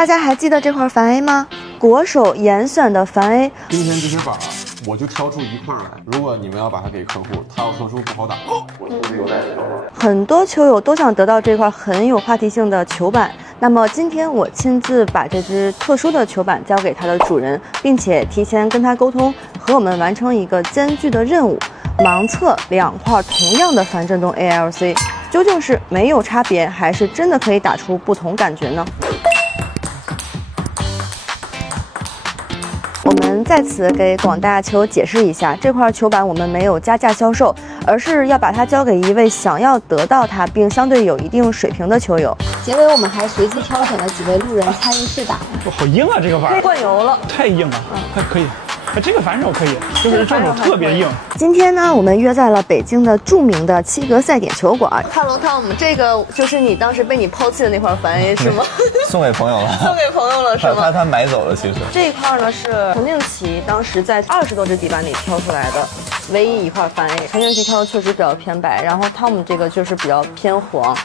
大家还记得这块反 A 吗？国手严选的反 A。今天这些板我就挑出一块来，如果你们要把它给客户，他要说出不好打，我是有在挑。很多球友都想得到这块很有话题性的球板，那么今天我亲自把这只特殊的球板交给它的主人，并且提前跟他沟通，和我们完成一个艰巨的任务，盲测2块同样的反震动 ALC， 究竟是没有差别，还是真的可以打出不同感觉呢？我们在此给广大球友解释一下，这块球板我们没有加价销售，而是要把它交给一位想要得到它并相对有一定水平的球友。结尾我们还随机挑选了几位路人参与试打。好硬啊，这个板灌油了，太硬了，还可以。这个反手可以，就是这手特别硬。今天呢，我们约在了北京的著名的七格赛点球馆。Hello Tom， 这个就是你当时被你抛弃的那块反 A 是吗？送给朋友了，送给朋友了是吗？他买走了，其实这一块呢是陈静琪当时在20多只底板里挑出来的唯一一块反 A。陈静琪挑的确实比较偏白，然后 Tom 这个就是比较偏黄。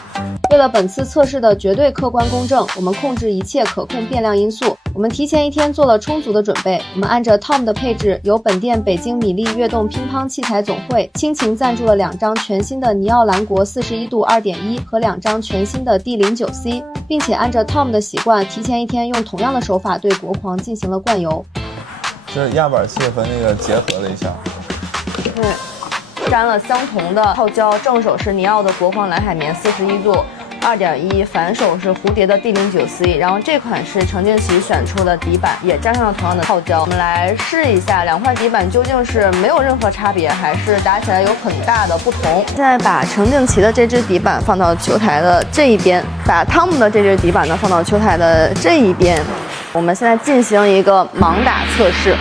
为了本次测试的绝对客观公正，我们控制一切可控变量因素。我们提前1天做了充足的准备。我们按着 Tom 的配置，由本店北京米粒跃动乒乓器材总会倾情赞助了2张全新的尼奥兰国41度 2.1 和2张全新的 D09C， 并且按着 Tom 的习惯，提前1天用同样的手法对国狂进行了灌油。这压板器和那个结合了一下，对，沾了相同的套胶，正手是尼奥的国狂蓝海绵41度。2.1， 反手是蝴蝶的 D09C， 然后这款是程静琪选出的底板，也沾上了同样的套胶。我们来试一下2块底板究竟是没有任何差别，还是打起来有很大的不同。现在把程静琪的这只底板放到球台的这一边，把汤姆的这只底板呢放到球台的这一边。我们现在进行一个盲打测试。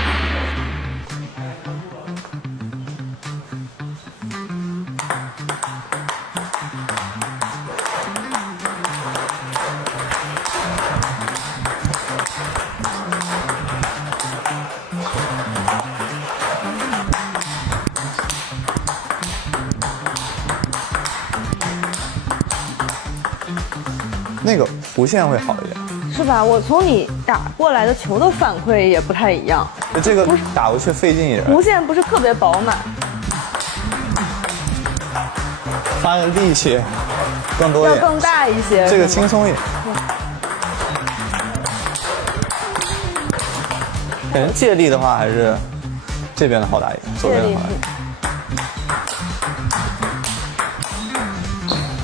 那个弧线会好一点，是吧？我从你打过来的球的反馈也不太一样，这个打过去费劲一点，弧线不是特别饱满，发的力气更多一点，要更大一些，这个轻松一点。感觉借力的话还是这边的好打一点，左边的好打一点。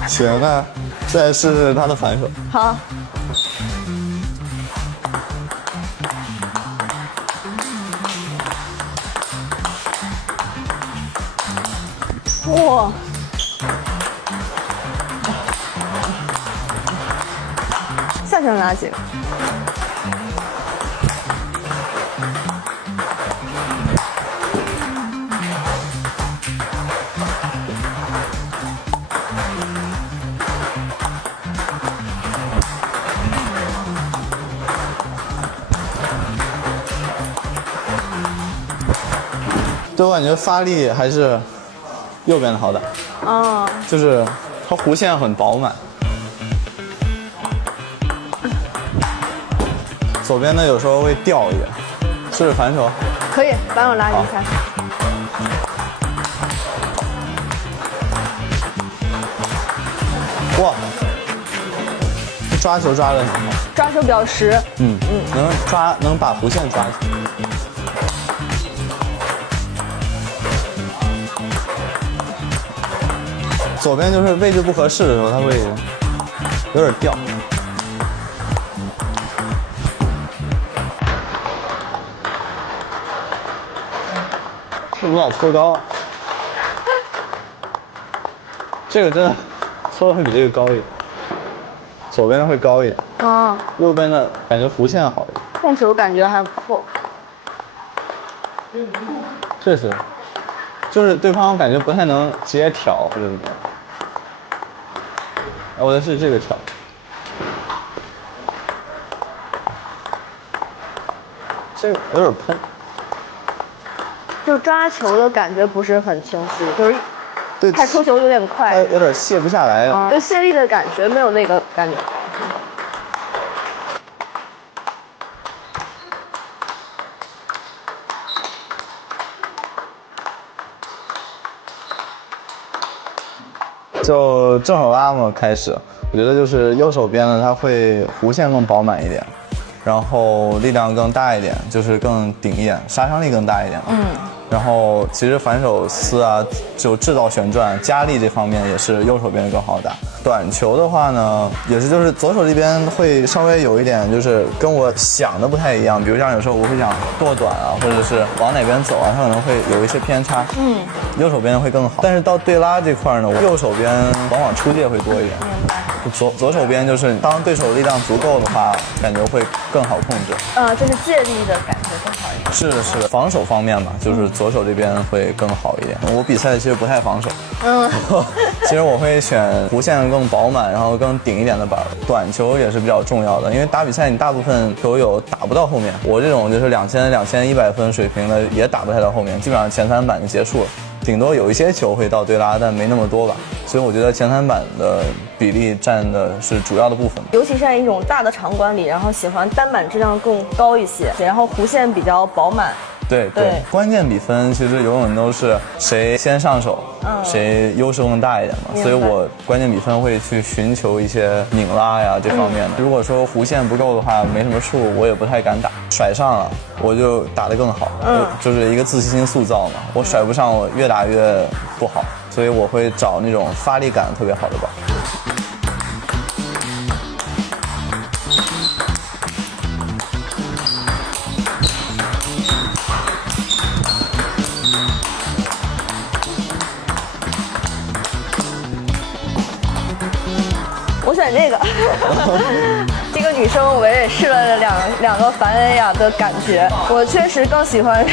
行，那再试试他的反手。好。哇！下旋拉几个？对我感觉发力还是右边的好打，就是它弧线很饱满，左边的有时候会掉一点，试试反手，可以，反手拉一下。哇，抓球抓的很好，抓球比较实，能把弧线抓起来。左边就是位置不合适的时候，它会有点掉。是不是老搓高？这个真的搓的会比这个高一点，左边的会高一点，右边的感觉弧线好一点，控球感觉还不错。确实，就是对方感觉不太能直接挑或者怎么样。我的是这个挑，这个有点喷，就抓球的感觉不是很清晰，就是对，太出球有点快，有点卸不下来。对卸力的感觉没有那个感觉。就正手拉嘛开始，我觉得就是右手边呢，它会弧线更饱满一点，然后力量更大一点，就是更顶一点，杀伤力更大一点。然后其实反手撕啊，就制造旋转、加力这方面也是右手边更好打。短球的话呢，也是就是左手这边会稍微有一点，就是跟我想的不太一样。比如像有时候我会想剁短啊，或者是往哪边走啊，它可能会有一些偏差。右手边会更好。但是到对拉这块呢，我右手边往往出界会多一点。左手边就是当对手力量足够的话，感觉会更好控制。就是借力的感觉更好一点。是，防守方面嘛，就是左手这边会更好一点。我比赛其实不太防守，其实我会选弧线更饱满，然后更顶一点的板。短球也是比较重要的，因为打比赛你大部分球友打不到后面，我这种就是2100分水平的也打不太到后面，基本上前3板就结束了。顶多有一些球会到对拉，但没那么多吧，所以我觉得前3板的比例占的是主要的部分。尤其是在一种大的场馆里，然后喜欢单板质量更高一些，然后弧线比较饱满。对，关键比分其实永远都是谁先上手，谁优势更大一点嘛。所以我关键比分会去寻求一些拧拉呀这方面的。如果说弧线不够的话，没什么数，我也不太敢打。甩上了，我就打得更好，就是一个自信心塑造嘛。我甩不上，我越打越不好，所以我会找那种发力感特别好的板。我选这个，这个女生我也试了两个凡恩雅的感觉，我确实更喜欢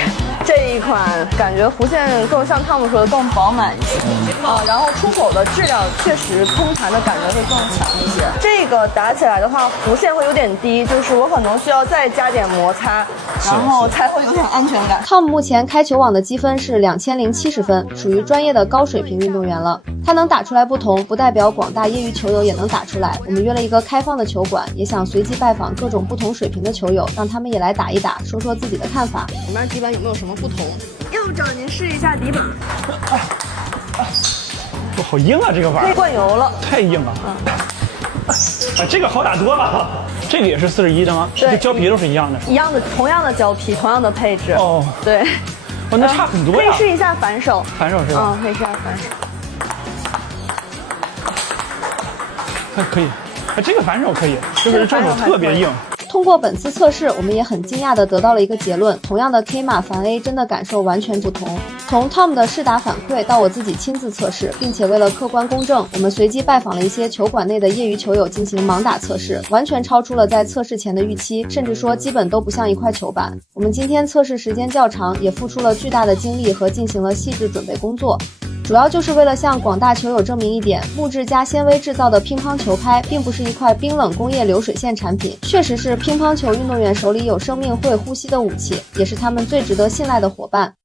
这一款，感觉弧线更像汤姆说的更饱满一些，然后出口的质量确实空弹的感觉会更强一些。这个打起来的话，弧线会有点低，就是我可能需要再加点摩擦，然后才会有点安全感。Tom 目前开球网的积分是2070分，属于专业的高水平运动员了。他能打出来不同，不代表广大业余球友也能打出来。我们约了一个开放的球馆，也想随机拜访各种不同水平的球友，让他们也来打一打，说说自己的看法。里面底板有没有什么不同？右掌您试一下底板。哇，好硬啊，这个板灌油了，太硬了。这个好打多了。这个也是41的吗？这胶皮都是一样的。一样的，同样的胶皮，同样的配置。对。那差很多呀。可以试一下反手。反手是吧？可以试一下反手。可以，这个反手可以，就是正手特别硬。通过本次测试，我们也很惊讶地得到了一个结论：同样的 K 码凡 A 真的感受完全不同。从 Tom 的试打反馈到我自己亲自测试，并且为了客观公正，我们随机拜访了一些球馆内的业余球友进行盲打测试，完全超出了在测试前的预期，甚至说基本都不像一块球板。我们今天测试时间较长，也付出了巨大的精力和进行了细致准备工作。主要就是为了向广大球友证明一点，木质加纤维制造的乒乓球拍并不是一块冰冷工业流水线产品，确实是乒乓球运动员手里有生命会呼吸的武器，也是他们最值得信赖的伙伴。